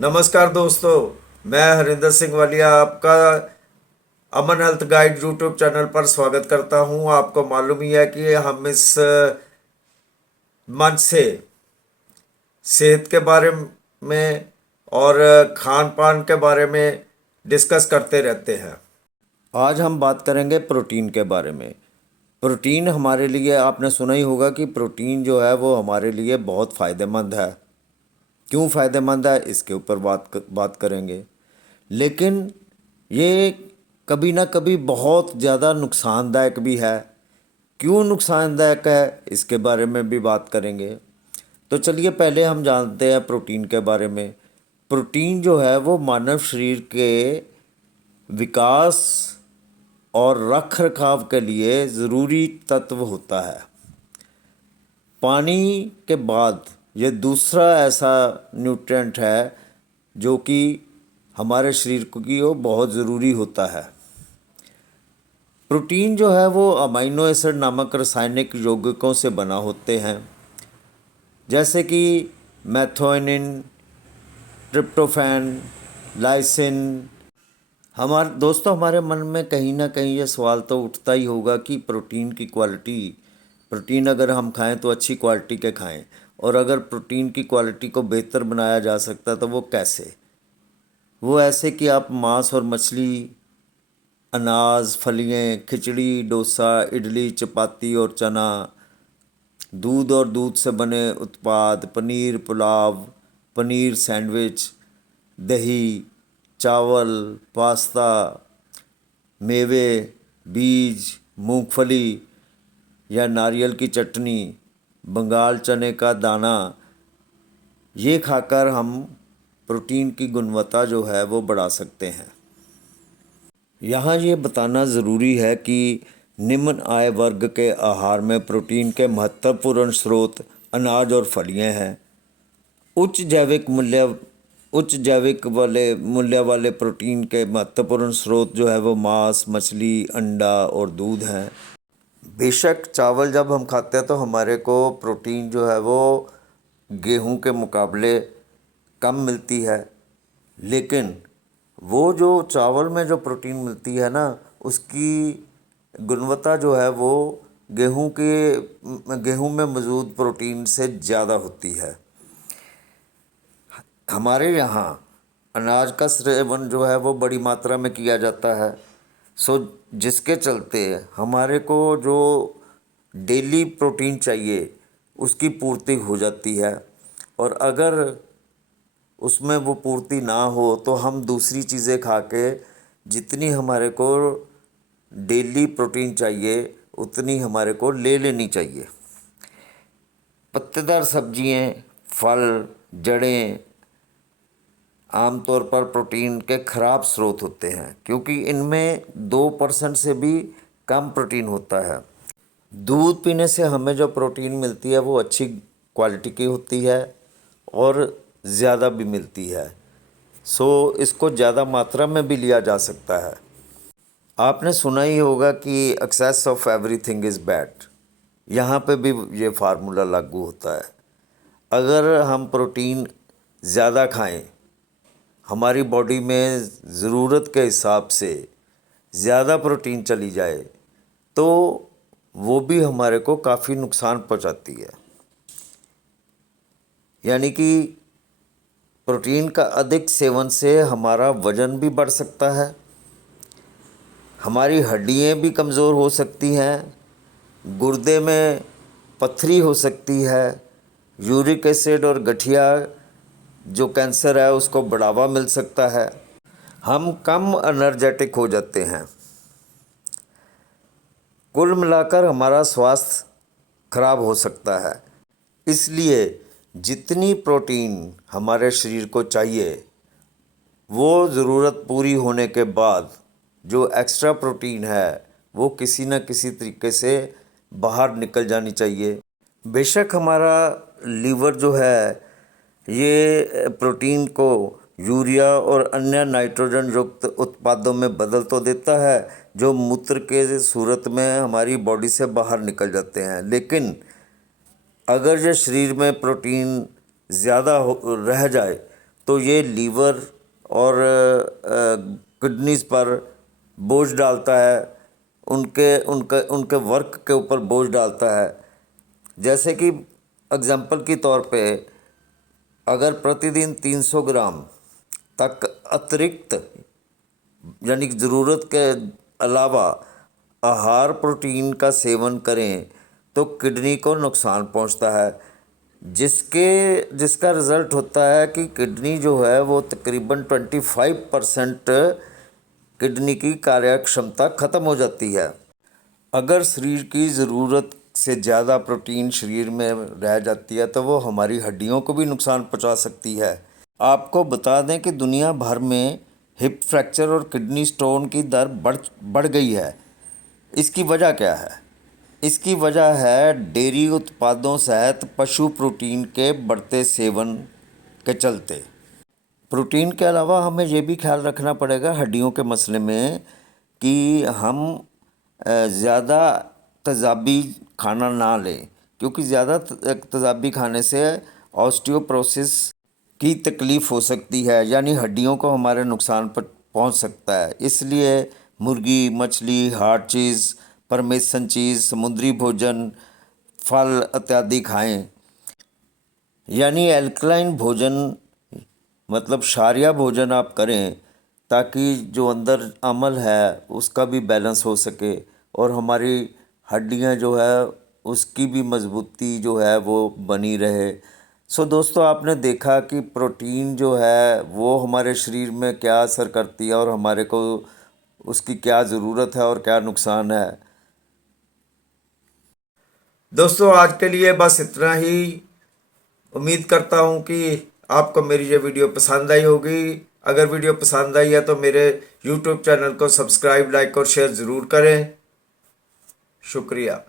नमस्कार दोस्तों, मैं हरिंदर सिंह वालिया आपका अमन हेल्थ गाइड यूट्यूब चैनल पर स्वागत करता हूं। आपको मालूम ही है कि हम इस मंच से सेहत के बारे में और खान पान के बारे में डिस्कस करते रहते हैं। आज हम बात करेंगे प्रोटीन के बारे में। प्रोटीन हमारे लिए, आपने सुना ही होगा कि प्रोटीन जो है वो हमारे लिए बहुत फ़ायदेमंद है। क्यों फ़ायदेमंद है इसके ऊपर बात करेंगे। लेकिन ये कभी ना कभी बहुत ज़्यादा नुकसानदायक भी है। क्यों नुकसानदायक है इसके बारे में भी बात करेंगे। तो चलिए पहले हम जानते हैं प्रोटीन के बारे में। प्रोटीन जो है वो मानव शरीर के विकास और रख रखाव के लिए ज़रूरी तत्व होता है। पानी के बाद ये दूसरा ऐसा न्यूट्रिएंट है जो कि हमारे शरीर को की वो बहुत ज़रूरी होता है। प्रोटीन जो है वो अमीनो एसिड नामक रासायनिक यौगिकों से बना होते हैं, जैसे कि मैथोनिन, ट्रिप्टोफैन, लाइसिन। हमारे मन में कहीं ना कहीं ये सवाल तो उठता ही होगा कि प्रोटीन की क्वालिटी, प्रोटीन अगर हम खाएं तो अच्छी क्वालिटी के खाएं, और अगर प्रोटीन की क्वालिटी को बेहतर बनाया जा सकता तो वो कैसे। वो ऐसे कि आप मांस और मछली, अनाज, फलियां, खिचड़ी, डोसा, इडली, चपाती और चना, दूध और दूध से बने उत्पाद, पनीर, पुलाव, पनीर सैंडविच, दही, चावल, पास्ता, मेवे, बीज, मूंगफली या नारियल की चटनी, बंगाल चने का दाना, ये खाकर हम प्रोटीन की गुणवत्ता जो है वो बढ़ा सकते हैं। यहाँ ये बताना ज़रूरी है कि निम्न आय वर्ग के आहार में प्रोटीन के महत्वपूर्ण स्रोत अनाज और फलियां हैं। उच्च जैविक मूल्य वाले प्रोटीन के महत्वपूर्ण स्रोत जो है वो मांस, मछली, अंडा और दूध हैं। बेशक चावल जब हम खाते हैं तो हमारे को प्रोटीन जो है वो गेहूं के मुकाबले कम मिलती है, लेकिन वो जो चावल में जो प्रोटीन मिलती है ना, उसकी गुणवत्ता जो है वो गेहूं में मौजूद प्रोटीन से ज़्यादा होती है। हमारे यहाँ अनाज का सेवन जो है वो बड़ी मात्रा में किया जाता है। जिसके चलते हमारे को जो डेली प्रोटीन चाहिए उसकी पूर्ति हो जाती है, और अगर उसमें वो पूर्ति ना हो तो हम दूसरी चीज़ें खा के जितनी हमारे को डेली प्रोटीन चाहिए उतनी हमारे को ले लेनी चाहिए। पत्तेदार सब्जियां, फल, जड़ें आमतौर पर प्रोटीन के खराब स्रोत होते हैं, क्योंकि इनमें 2% से भी कम प्रोटीन होता है। दूध पीने से हमें जो प्रोटीन मिलती है वो अच्छी क्वालिटी की होती है और ज़्यादा भी मिलती है। इसको ज़्यादा मात्रा में भी लिया जा सकता है। आपने सुना ही होगा कि excess of everything is bad. यहाँ पे भी ये फार्मूला लागू होता है। अगर हम प्रोटीन ज़्यादा खाएं, हमारी बॉडी में ज़रूरत के हिसाब से ज़्यादा प्रोटीन चली जाए, तो वो भी हमारे को काफ़ी नुकसान पहुंचाती है। यानी कि प्रोटीन का अधिक सेवन से हमारा वज़न भी बढ़ सकता है, हमारी हड्डियाँ भी कमज़ोर हो सकती हैं, गुर्दे में पथरी हो सकती है, यूरिक एसिड और गठिया जो कैंसर है उसको बढ़ावा मिल सकता है, हम कम एनर्जेटिक हो जाते हैं। कुल मिलाकर हमारा स्वास्थ्य खराब हो सकता है। इसलिए जितनी प्रोटीन हमारे शरीर को चाहिए, वो ज़रूरत पूरी होने के बाद जो एक्स्ट्रा प्रोटीन है वो किसी न किसी तरीके से बाहर निकल जानी चाहिए। बेशक हमारा लीवर जो है ये प्रोटीन को यूरिया और अन्य नाइट्रोजन युक्त उत्पादों में बदल तो देता है, जो मूत्र के सूरत में हमारी बॉडी से बाहर निकल जाते हैं। लेकिन अगर ये शरीर में प्रोटीन ज़्यादा रह जाए तो ये लीवर और किडनीज पर बोझ डालता है, उनके उनके उनके वर्क के ऊपर बोझ डालता है। जैसे कि एग्जाम्पल के तौर पे अगर प्रतिदिन 300 ग्राम तक अतिरिक्त यानी कि ज़रूरत के अलावा आहार प्रोटीन का सेवन करें तो किडनी को नुकसान पहुंचता है, जिसका रिज़ल्ट होता है कि किडनी जो है वो तकरीबन 25% किडनी की कार्यक्षमता ख़त्म हो जाती है। अगर शरीर की ज़रूरत से ज़्यादा प्रोटीन शरीर में रह जाती है तो वो हमारी हड्डियों को भी नुकसान पहुंचा सकती है। आपको बता दें कि दुनिया भर में हिप फ्रैक्चर और किडनी स्टोन की दर बढ़ गई है। इसकी वजह क्या है? इसकी वजह है डेयरी उत्पादों सहित पशु प्रोटीन के बढ़ते सेवन के चलते। प्रोटीन के अलावा हमें ये भी ख्याल रखना पड़ेगा हड्डियों के मसले में कि हम ज़्यादा तेज़ाबी खाना ना लें, क्योंकि ज़्यादा तेज़ाबी खाने से ऑस्टियोपोरोसिस की तकलीफ़ हो सकती है, यानी हड्डियों को हमारे नुकसान पर पहुंच सकता है। इसलिए मुर्गी, मछली, हार्ड चीज़, परमेसन चीज़, समुद्री भोजन, फल इत्यादि खाएं, यानी एल्कलाइन भोजन मतलब क्षारीय भोजन आप करें, ताकि जो अंदर अमल है उसका भी बैलेंस हो सके और हमारी हड्डियां जो है उसकी भी मजबूती जो है वो बनी रहे। सो दोस्तों, आपने देखा कि प्रोटीन जो है वो हमारे शरीर में क्या असर करती है और हमारे को उसकी क्या ज़रूरत है और क्या नुकसान है। दोस्तों, आज के लिए बस इतना ही। उम्मीद करता हूँ कि आपको मेरी ये वीडियो पसंद आई होगी। अगर वीडियो पसंद आई है तो मेरे YouTube चैनल को सब्सक्राइब, लाइक और शेयर ज़रूर करें। शुक्रिया।